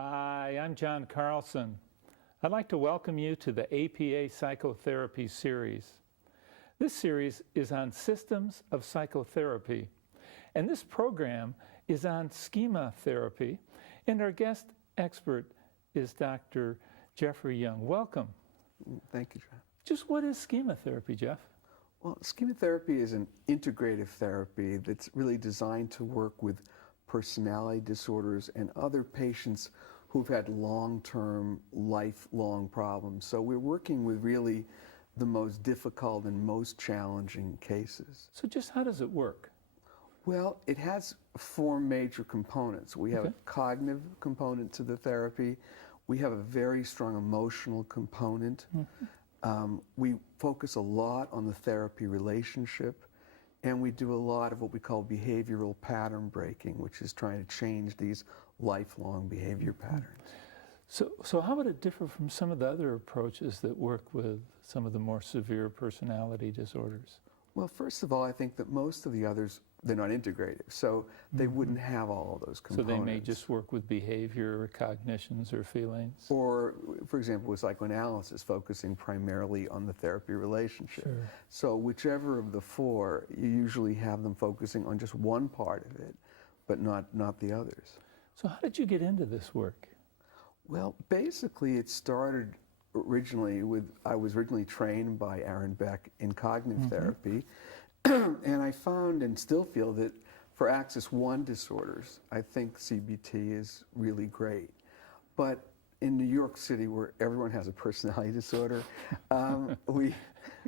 Hi, I'm John Carlson. I'd like to welcome you to the APA Psychotherapy series. This series is on systems of psychotherapy, and this program is on schema therapy, and our guest expert is Dr. Jeffrey Young. Welcome. Thank you, John. Just what is schema therapy, Jeff? Well, schema therapy is an integrative therapy that's really designed to work with personality disorders and other patients who've had long-term, lifelong problems. So we're working with really the most difficult and most challenging cases. So just how does it work? Well, it has four major components. We have a cognitive component to the therapy. We have a very strong emotional component. We focus a lot on the therapy relationship, and we do a lot of what we call behavioral pattern breaking, which is trying to change these lifelong behavior patterns. So how would it differ from some of the other approaches that work with some of the more severe personality disorders? Well, first of all, I think that most of the others, they're not integrative, so they wouldn't have all of those components. So they may just work with behavior or cognitions or feelings? Or, for example, with psychoanalysis, focusing primarily on the therapy relationship. Sure. So whichever of the four, you usually have them focusing on just one part of it, but not the others. So how did you get into this work? Well, basically it started originally with, I was originally trained by Aaron Beck in cognitive therapy, and I found and still feel that for Axis 1 disorders, I think CBT is really great. But in New York City, where everyone has a personality disorder, It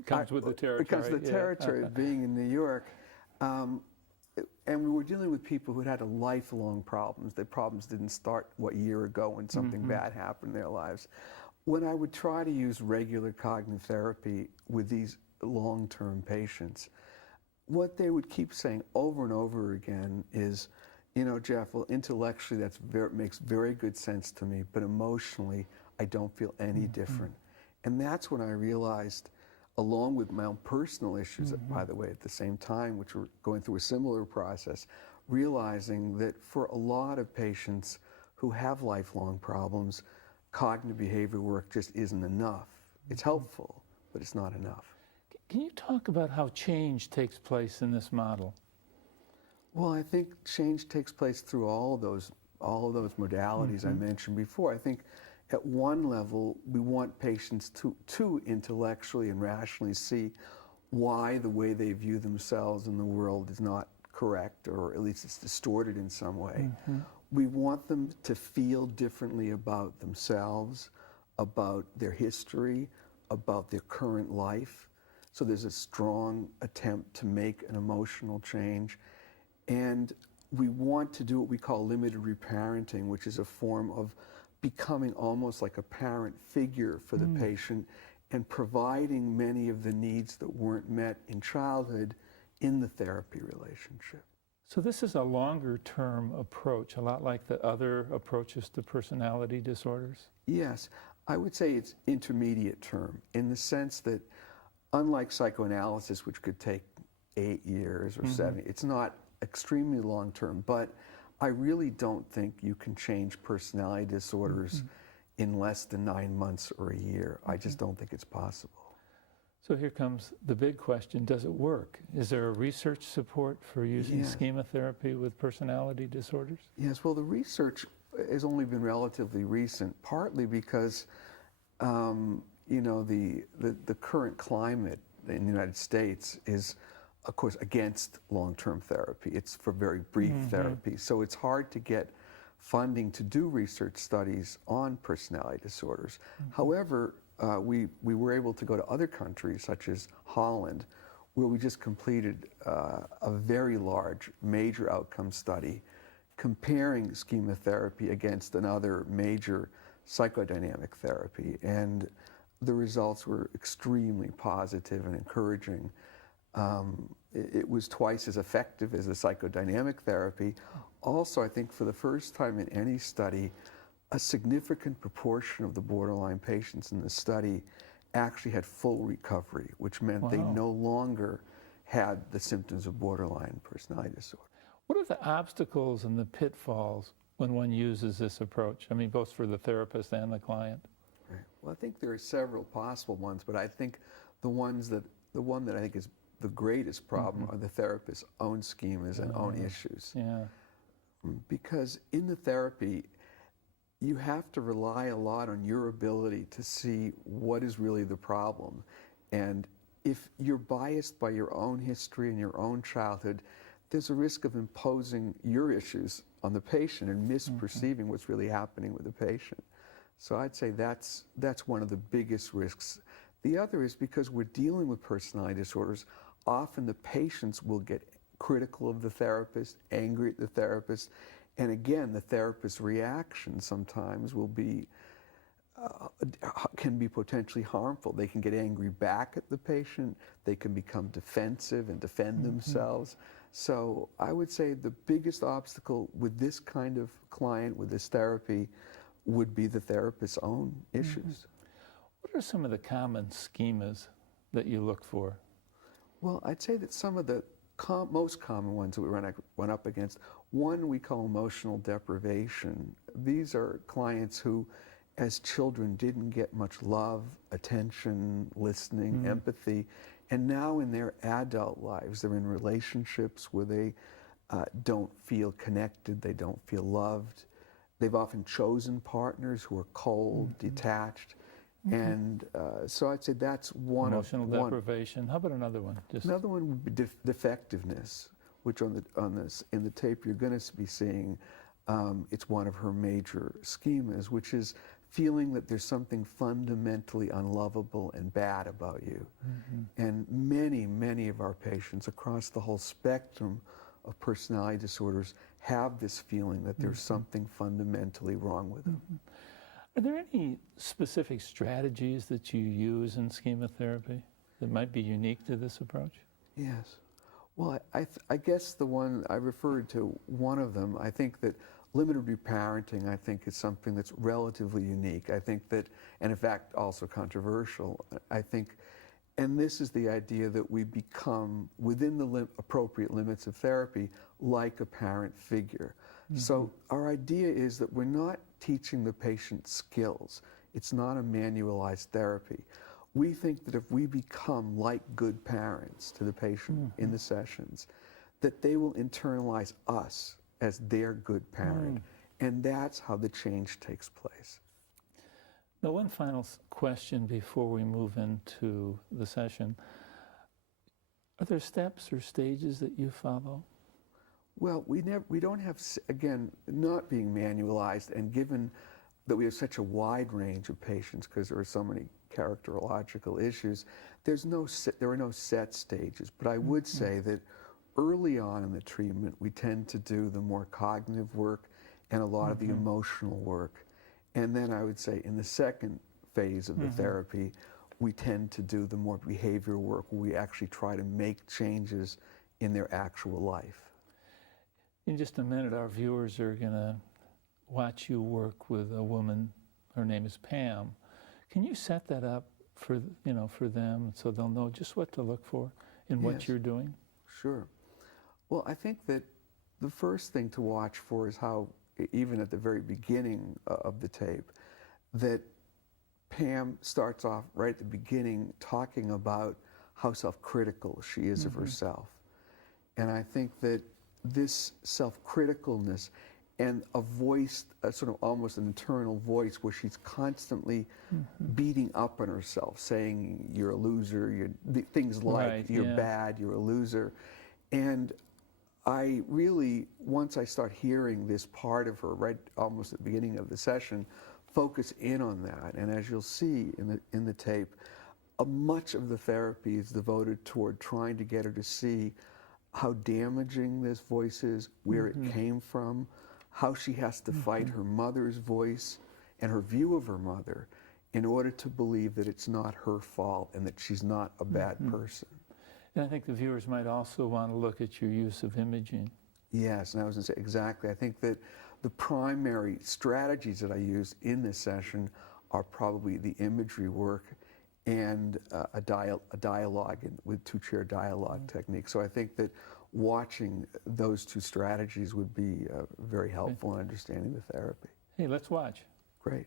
comes with the territory. It comes with the territory of being in New York. And we were dealing with people who had lifelong problems. Their problems didn't start, a year ago when something bad happened in their lives. When I would try to use regular cognitive therapy with these long-term patients, what they would keep saying over and over again is, you know, Jeff, well, intellectually makes very good sense to me, but emotionally, I don't feel any different. And that's when I realized, along with my own personal issues, by the way, at the same time, which were going through a similar process, realizing that for a lot of patients who have lifelong problems, cognitive behavior work just isn't enough. It's helpful, but it's not enough. Can you talk about how change takes place in this model? Well, I think change takes place through all of those modalities I mentioned before. I think at one level, we want patients to intellectually and rationally see why the way they view themselves in the world is not correct, or at least it's distorted in some way. We want them to feel differently about themselves, about their history, about their current life. So there's a strong attempt to make an emotional change. And we want to do what we call limited reparenting, which is a form of becoming almost like a parent figure for the patient and providing many of the needs that weren't met in childhood in the therapy relationship. So this is a longer-term approach, a lot like the other approaches to personality disorders? Yes, I would say it's intermediate term in the sense that, unlike psychoanalysis, which could take 8 years or 7, it's not extremely long-term, but I really don't think you can change personality disorders in less than 9 months or a year. I just don't think it's possible. So here comes the big question, does it work? Is there a research support for using schema therapy with personality disorders? Yes, well, the research has only been relatively recent, partly because you know, the current climate in the United States is, of course, against long-term therapy. It's for very brief therapy. So it's hard to get funding to do research studies on personality disorders. However, we were able to go to other countries, such as Holland, where we just completed a very large, major outcome study comparing schema therapy against another major psychodynamic therapy. And the results were extremely positive and encouraging. It was twice as effective as the psychodynamic therapy. Also, I think for the first time in any study, a significant proportion of the borderline patients in the study actually had full recovery, which meant they no longer had the symptoms of borderline personality disorder. What are the obstacles and the pitfalls when one uses this approach? I mean, both for the therapist and the client. Right. Well, I think there are several possible ones, but I think the one that I think is the greatest problem are the therapist's own schemas and own issues. Yeah. Because in the therapy, you have to rely a lot on your ability to see what is really the problem. And if you're biased by your own history and your own childhood, there's a risk of imposing your issues on the patient and misperceiving what's really happening with the patient. So I'd say that's one of the biggest risks. The other is because we're dealing with personality disorders, often the patients will get critical of the therapist, angry at the therapist, and again, the therapist's reaction sometimes will be can be potentially harmful. They can get angry back at the patient. They can become defensive and defend themselves. So I would say the biggest obstacle with this kind of client, with this therapy, would be the therapist's own issues. What are some of the common schemas that you look for? Well, I'd say that some of the most common ones that we run up against, one we call emotional deprivation. These are clients who, as children, didn't get much love, attention, listening, empathy, and now in their adult lives, they're in relationships where they don't feel connected, they don't feel loved. They've often chosen partners who are cold, detached, and so I'd say that's one. Emotional deprivation. How about another one? Another one would be defectiveness, which in the tape you're going to be seeing. It's one of her major schemas, which is feeling that there's something fundamentally unlovable and bad about you. And many of our patients across the whole spectrum of personality disorders have this feeling that there's something fundamentally wrong with them. Are there any specific strategies that you use in schema therapy that might be unique to this approach? Yes. Well, I guess the one I referred to, one of them, I think that limited reparenting, I think, is something that's relatively unique. I think that, and in fact, also controversial. I think, and this is the idea that we become, within the appropriate limits of therapy, like a parent figure. So our idea is that we're not teaching the patient skills. It's not a manualized therapy. We think that if we become like good parents to the patient in the sessions, that they will internalize us as their good parent. And that's how the change takes place. Now, one final question before we move into the session. Are there steps or stages that you follow? Well, we don't have, again, not being manualized, and given that we have such a wide range of patients because there are so many characterological issues, there are no set stages. But I would say that early on in the treatment, we tend to do the more cognitive work and a lot of the emotional work. And then I would say in the second phase of the therapy, we tend to do the more behavioral work where we actually try to make changes in their actual life. In just a minute, our viewers are going to watch you work with a woman. Her name is Pam. Can you set that up for them so they'll know just what to look for in what you're doing? Sure. Well, I think that the first thing to watch for is how, even at the very beginning of the tape, that Pam starts off right at the beginning talking about how self-critical she is of herself. And I think that this self-criticalness and a voice, a sort of almost an internal voice where she's constantly beating up on herself, saying, you're a loser, things like, you're bad, you're a loser. And I really, once I start hearing this part of her, right almost at the beginning of the session, focus in on that. And as you'll see in the tape, much of the therapy is devoted toward trying to get her to see how damaging this voice is, where it came from, how she has to fight her mother's voice and her view of her mother in order to believe that it's not her fault and that she's not a bad person. And I think the viewers might also want to look at your use of imaging. Yes, and I was going to say exactly. I think that the primary strategies that I use in this session are probably the imagery work and a dialogue with two-chair dialogue technique. So I think that watching those two strategies would be very helpful in understanding the therapy. Hey, let's watch. Great.